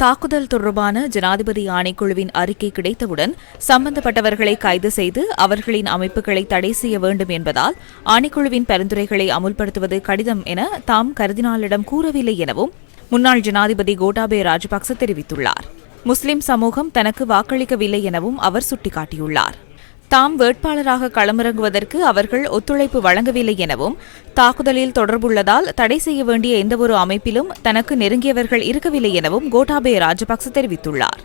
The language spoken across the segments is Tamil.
தாக்குதல் தொடர்பான ஜனாதிபதி ஆணைக்குழுவின் அறிக்கை கிடைத்தவுடன் சம்பந்தப்பட்டவர்களை கைது செய்து அவர்களின் அமைப்புகளை தடை செய்ய வேண்டும் என்பதால் ஆணைக்குழுவின் பரிந்துரைகளை அமுல்படுத்துவது கடிதம் என தாம் கருதினாலிடம் கூறவில்லை எனவும் முன்னாள் ஜனாதிபதி கோட்டாபே ராஜபக்ச தெரிவித்துள்ளார். முஸ்லிம் சமூகம் தனக்கு வாக்களிக்கவில்லை எனவும் அவர் சுட்டிக்காட்டியுள்ளார். தாம் வேட்பாளராக களமிறங்குவதற்கு அவர்கள் ஒத்துழைப்பு வழங்கவில்லை எனவும் தாக்குதலில் தொடர்புள்ளதால் தடை செய்ய வேண்டிய எந்தவொரு அமைப்பிலும் தனக்கு நெருங்கியவர்கள் இருக்கவில்லை எனவும் கோட்டாபய ராஜபக்ச தெரிவித்துள்ளார்.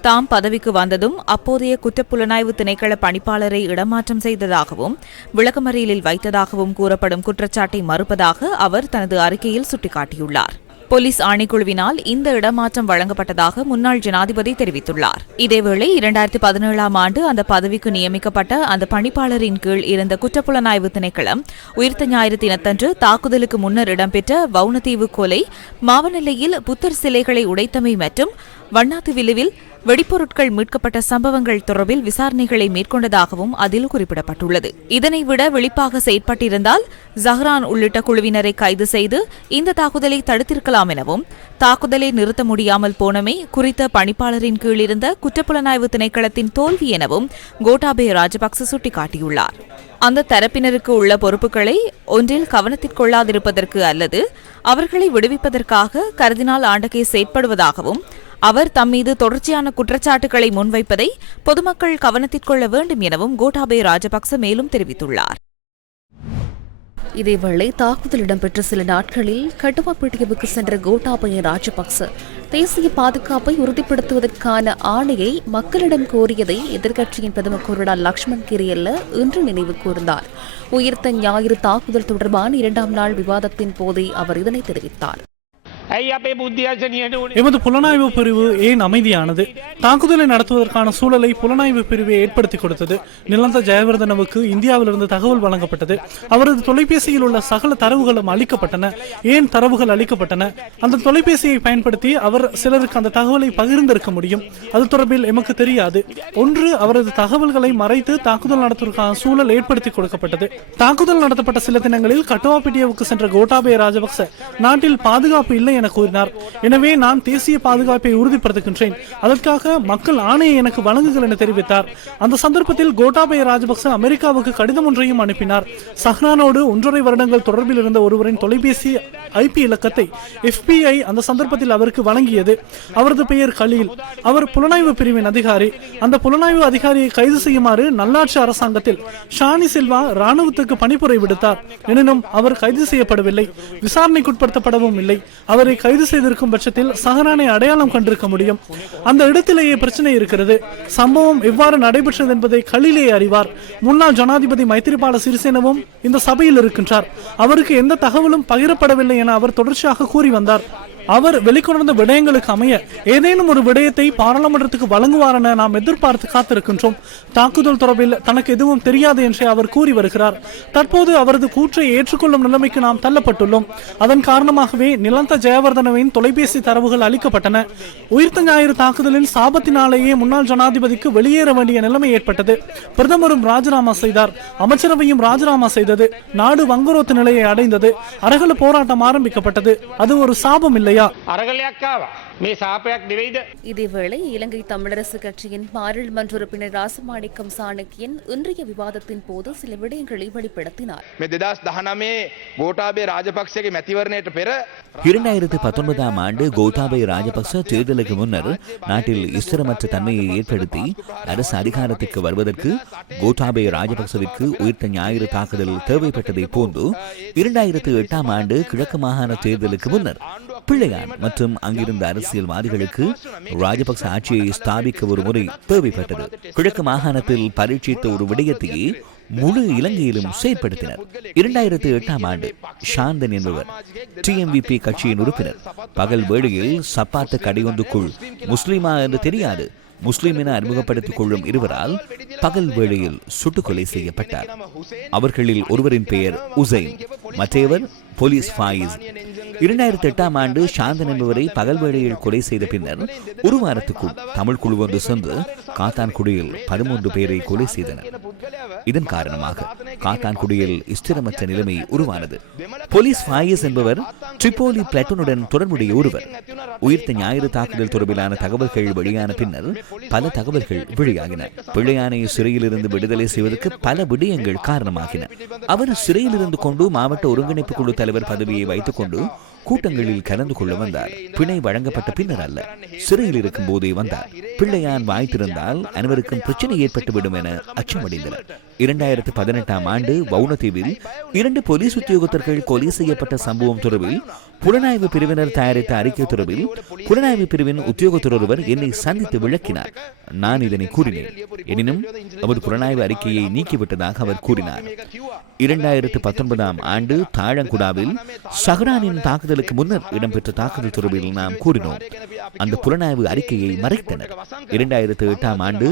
தாம் பதவிக்கு வந்ததும் அப்போதைய குற்றப்புலனாய்வு திணைக்கள பணிப்பாளரை இடமாற்றம் செய்ததாகவும் விளக்கமறியலில் வைத்ததாகவும் கூறப்படும் குற்றச்சாட்டை மறுப்பதாக அவர் தனது அறிக்கையில் சுட்டிக்காட்டியுள்ளார். போலீஸ் ஆணைக்குழுவினால் இந்த இடமாற்றம் வழங்கப்பட்டதாக முன்னாள் ஜனாதிபதி தெரிவித்துள்ளார். இதேவேளை இரண்டாயிரத்தி பதினேழாம் ஆண்டு அந்த பதவிக்கு நியமிக்கப்பட்ட அந்த பணிப்பாளரின் கீழ் இருந்த குற்றப்புலனாய்வு திணைக்களம் உயிர்த்த ஞாயிறு தினத்தன்று தாக்குதலுக்கு முன்னர் இடம்பெற்ற வவுனதீவு கொலை மாவநிலையில் புத்தர் சிலைகளை உடைத்தமை மற்றும் வண்ணாத்து விழுவில் வெடிப்பொருட்கள் மீட்கப்பட்ட சம்பவங்கள் தொடர்பில் விசாரணைகளை மேற்கொண்டதாகவும் அதில் குறிப்பிடப்பட்டுள்ளது. இதனை விட வெளிப்பாக செயற்பட்டிருந்தால் ஜஹ்ரான் உள்ளிட்ட குழுவினரை கைது செய்து இந்த தாக்குதலை தடுத்திருக்கலாம் எனவும் தாக்குதலை நிறுத்த முடியாமல் போனமே குறித்த பணிப்பாளரின் கீழ் இருந்த குற்றப்புலனாய்வு திணைக்களத்தின் தோல்வி எனவும் கோட்டாபே ராஜபக்ச சுட்டிக்காட்டியுள்ளார். அந்த தரப்பினருக்கு உள்ள பொறுப்புகளை ஒன்றில் கவனத்திற்கொள்ளாதிருப்பதற்கு அல்லது அவர்களை விடுவிப்பதற்காக கருதினால் ஆண்டகை செயற்படுவதாகவும் அவர் தம்மீது தொடர்ச்சியான குற்றச்சாட்டுகளை முன்வைப்பதை பொதுமக்கள் கவனத்திற்கொள்ள வேண்டும் எனவும் கோட்டாபே ராஜபக்ச மேலும் தெரிவித்துள்ளார். இதேவேளை தாக்குதல் இடம்பெற்ற சில நாட்களில் கட்டுமாப்பட்டியவுக்கு சென்ற கோட்டாபய ராஜபக்ச தேசிய பாதுகாப்பை உறுதிப்படுத்துவதற்கான ஆணையை மக்களிடம் கோரியதை எதிர்க்கட்சியின் பிரதமர் கொறடா லக்ஷ்மண் கிரியல்ல இன்று நினைவு கூர்ந்தார். உயிர்த்த ஞாயிறு தாக்குதல் தொடர்பான இரண்டாம் நாள் விவாதத்தின் போதே அவர் இதனை தெரிவித்தார். எமது புலனாய்வு பிரிவு ஏன் அமைதியானது? தாக்குதலை நடத்துவதற்கான சூழலை புலனாய்வு பிரிவு ஏற்படுத்தி கொடுத்தது. நிலந்த ஜெயவர்தனவுக்கு இந்தியாவிலிருந்து தகவல் வழங்கப்பட்டது. அவரது தொலைபேசியில் உள்ள சகல தரவுகளும் அளிக்கப்பட்டன. ஏன் தரவுகள் அளிக்கப்பட்டன? அந்த தொலைபேசியை பயன்படுத்தி அவர் சிலருக்கு அந்த தகவலை பகிர்ந்திருக்க முடியும். அது தொடர்பில் எமக்கு தெரியாது. ஒன்று அவரது தகவல்களை மறைத்து தாக்குதல் நடத்துவதற்கான சூழல் ஏற்படுத்தி கொடுக்கப்பட்டது. தாக்குதல் நடத்தப்பட்ட சில தினங்களில் கட்டுவாப்பிட்டியாவுக்கு சென்ற கோட்டாபய ராஜபக்ச நாட்டில் பாதுகாப்பு இல்லை என கூறினார். எனவே நான் தேசிய பாதுகாப்பை உறுதிப்படுத்துகின்றேன். அதற்காக மக்கள் ஆணையை எனக்கு வழங்குங்கள் என தெரிவித்தார். அந்த சந்தர்ப்பத்தில் கோட்டாபய ராஜபக்ச அமெரிக்காவுக்கு கடிதம் ஒன்றையும் அனுப்பினார். சஹ்னானோடு ஒன்றரை வருடங்கள் தொடர்பில் இருந்த ஒருவரின் தொலைபேசி ஐபி இலக்கத்தை எஃபிஐ அந்த சந்தர்ப்பத்தில் அவருக்கு வழங்கியது. அவரது பெயர் கலீல். அவர் புலனாய்வு பிரிவின் அதிகாரி. அந்த புலனாய்வு அதிகாரியை கைது செய்யுமாறு நல்லாட்சி அரசாங்கத்தில் ஷானி சில்வா ராணுவத்துக்கு பணிபுரை விடுத்தார். எனினும் அவர் கைது செய்யப்படவில்லை. விசாரணைக்குட்படுத்தப்படவும் இல்லை. அவர் கைது செய்திருக்கும் பட்சத்தில் சஹரானை அடையாளம் கண்டிருக்க முடியும். அந்த இடத்திலேயே பிரச்சனை இருக்கிறது. சம்பவம் எவ்வாறு நடைபெற்றது என்பதை கலிலே அறிவார். முன்னாள் ஜனாதிபதி மைத்திரிபால சிறிசேனவும் இந்த சபையில் இருக்கின்றார். அவருக்கு எந்த தகவலும் பகிரப்படவில்லை என அவர் தொடர்ச்சியாக கூறி வந்தார். அவர் வெளிக்கொணர்ந்த விடயங்களுக்கு அமைய ஏதேனும் ஒரு விடயத்தை பாராளுமன்றத்துக்கு வழங்குவார் என நாம் எதிர்பார்த்து காத்திருக்கின்றோம். தாக்குதல் தொடர்பில் தனக்கு எதுவும் தெரியாது என்று அவர் கூறி வருகிறார். தற்போது அவரது கூற்றை ஏற்றுக்கொள்ளும் நிலைமைக்கு நாம் தள்ளப்பட்டுள்ளோம். அதன் காரணமாகவே நிலந்த ஜெயவர்தனவின் தொலைபேசி தரவுகள் அளிக்கப்பட்டன. உயிர்த்த ஞாயிறு தாக்குதலின் சாபத்தினாலேயே முன்னாள் ஜனாதிபதிக்கு வெளியேற வேண்டிய நிலைமை ஏற்பட்டது. பிரதமரும் ராஜினாமா செய்தார். அமைச்சரவையும் ராஜினாமா செய்தது. நாடு வங்குரோத்து நிலையை அடைந்தது. அரகல போராட்டம் ஆரம்பிக்கப்பட்டது. அது ஒரு சாபம் இல்லை. అరగల్యా இதேவேளை இலங்கை தமிழரசு கட்சியின் பாராளுமன்ற உறுப்பினர் ராசமாணிக்கம் சாணக்கியன் இன்றைய விவாதத்தின் போது சில விடயங்களை வெளிப்படுத்தினார். இரண்டாயிரத்து பத்தொன்பதாம் ஆண்டு கோட்டாபே ராஜபக்ச தேர்தலுக்கு முன்னர் நாட்டில் ஸ்திரமற்ற தன்மையை ஏற்படுத்தி அரசு அதிகாரத்துக்கு வருவதற்கு கோட்டாபே ராஜபக்சவிற்கு உயிர்த்த ஞாயிறு தாக்குதல் தேவைப்பட்டதை போன்று இரண்டாயிரத்து எட்டாம் ஆண்டு கிழக்கு மாகாண தேர்தலுக்கு முன்னர் பிள்ளையார் மற்றும் அங்கிருந்த அரசியல்வாதிகளுக்கு ராஜபக்ச ஆட்சியை ஸ்தாபிக்க ஒரு முறை தேவைப்பட்டது. கிழக்கு மாகாணத்தில் பரீட்சித்த ஒரு விடயத்தையே முழு இலங்கையிலும் செயற்படுத்தினர். இரண்டாயிரத்தி எட்டாம் ஆண்டு சாந்தன் என்பவர் டிஎம்விபி கட்சியின் உறுப்பினர். பகல் வேளையில் சப்பாத்து கடையொன்றுக்குள் முஸ்லிமா என்று தெரியாது முஸ்லிம் என அறிமுகப்படுத்திக் கொள்ளும் இருவரால் பகல் வேளையில் சுட்டுக்கொலை செய்யப்பட்டார். அவர்களில் ஒருவரின் பெயர் உசைன் மற்றவர் போலீஸ் ஃபாயிஸ். இரண்டாயிரத்தி எட்டாம் ஆண்டு சாந்தன் என்பவரை பகல் வேளையில் கொலை செய்த பின்னர் ஒரு வாரத்துக்குள் தமிழ் குழு ஒன்று சென்று காத்தான்குடியில் பதிமூன்று பேரை கொலை செய்தனர். இதன் காரணமாக காத்தான்குடியில் ஸ்திரமற்ற நிலைமை உருவானது. போலீஸ் ஃபாயஸ் என்பவர் ட்ரிபோலி பிளாட்டூனுடன் தொடர்புடைய ஒருவர். உயிர்த்த ஞாயிறு தாக்குதல் தொடர்பிலான தகவல்கள் வெளியான பின்னர் பல தகவல்கள் வெளியாகின. பிள்ளையானை சிறையிலிருந்து விடுதலை செய்வதற்கு பல விடயங்கள் காரணமாகின. அவர் சிறையில் இருந்து கொண்டு மாவட்ட ஒருங்கிணைப்பு குழு தலைவர் பதவியை வைத்துக் கொண்டு கூட்டங்களில் கலந்து கொள்ள வந்தார். பிணை வழங்கப்பட்ட பின்னர் அல்ல சிறையில் இருக்கும் போதே வந்தார். பிள்ளையான் வாய்த்திருந்தால் அனைவருக்கும் பிரச்சனை ஏற்பட்டுவிடும் என அச்சமடைந்தனர். இரண்டாயிரத்து பதினெட்டாம் ஆண்டு வவுனதீவில் இரண்டு போலீஸ் உத்தியோகத்தர்கள் கொலை செய்யப்பட்ட சம்பவம் தொடர்பில் புலனாய்வு பிரிவினர் தயாரித்த அறிக்கை தொடர்பில் புலனாய்வு பிரிவின் உத்தியோகத்தர் ஒருவர் என்னை சந்தித்து விளக்கினார். நான் இதனை கூறினேன். எனினும் அவர் புலனாய்வு அறிக்கையை நீக்கிவிட்டதாக அவர் கூறினார். இரண்டாயிரத்து பத்தொன்பதாம் ஆண்டு தாழங்குடாவில் சஹ்ரானின் தாக்குதலுக்கு முன்னர் இடம்பெற்ற தாக்குதல் தொடர்பில் நாம் கூறினோம். அந்த புலனாய்வு அறிக்கையை மறைத்தனர். இரண்டாயிரத்து எட்டாம் ஆண்டு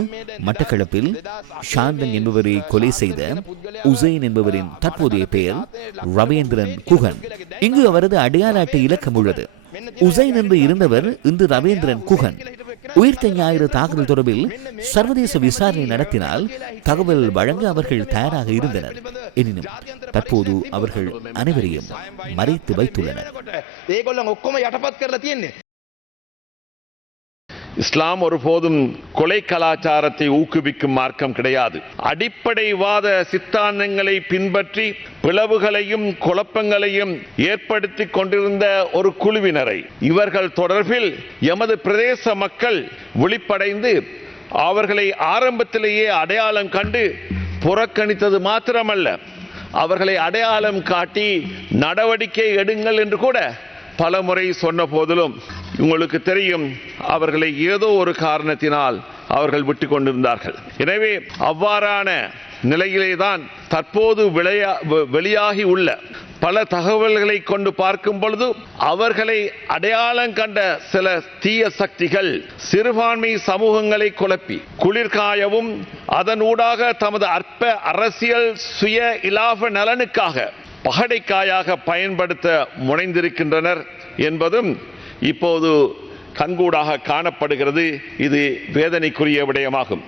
மட்டக்களப்பில் சாந்தன் என்பவரை கொலை செய்த உசைன் என்பவரின் தற்போதைய பெயர் ரவீந்திரன் குகன். இங்கு அவரது அடையாள மாநாட்டு இலக்கம் உள்ளது. உசைன் என்று இருந்தவர் இன்று ரவீந்திரன் குகன். உயிர்த்த ஞாயிறு தாக்குதல் தொடர்பில் சர்வதேச விசாரணை நடத்தினால் தகவல் வழங்க அவர்கள் தயாராக இருந்தனர். எனினும் தற்போது அவர்கள் அனைவரையும் மறைத்து வைத்துள்ளனர். இஸ்லாம் ஒருபோதும் கொலை கலாச்சாரத்தை ஊக்குவிக்கும் மார்க்கம் கிடையாது. அடிப்படைவாத சித்தாந்தங்களை பின்பற்றி பிளவுகளையும் குழப்பங்களையும் ஏற்படுத்தி கொண்டிருந்த ஒரு குழுவினரை. இவர்கள் தொடர்பில் எமது பிரதேச மக்கள் விழிப்படைந்து அவர்களை ஆரம்பத்திலேயே அடையாளம் கண்டு புறக்கணித்தது மாத்திரமல்ல. அவர்களை அடையாளம் காட்டி நடவடிக்கை எடுங்கள் என்று கூட பலமுறை சொன்ன போதிலும் உங்களுக்கு தெரியும் அவர்களை ஏதோ ஒரு காரணத்தினால் அவர்கள் விட்டு கொண்டிருந்தார்கள். எனவே அவ்வாறான நிலையிலே தான் தற்போது விளையா வெளியாகி உள்ள பல தகவல்களை கொண்டு பார்க்கும் பொழுது அவர்களை அடையாளம் கண்ட சில தீய சக்திகள் சிறுபான்மை சமூகங்களை குழப்பி குளிர்காயவும் அதனூடாக தமது அற்ப அரசியல் சுய இலாப நலனுக்காக பகடைக்காயாக பயன்படுத்த முனைந்திருக்கின்றனர் என்பதும் இப்போது கண்கூடாக காணப்படுகிறது. இது வேதனைக்குரிய விடயமாகும்.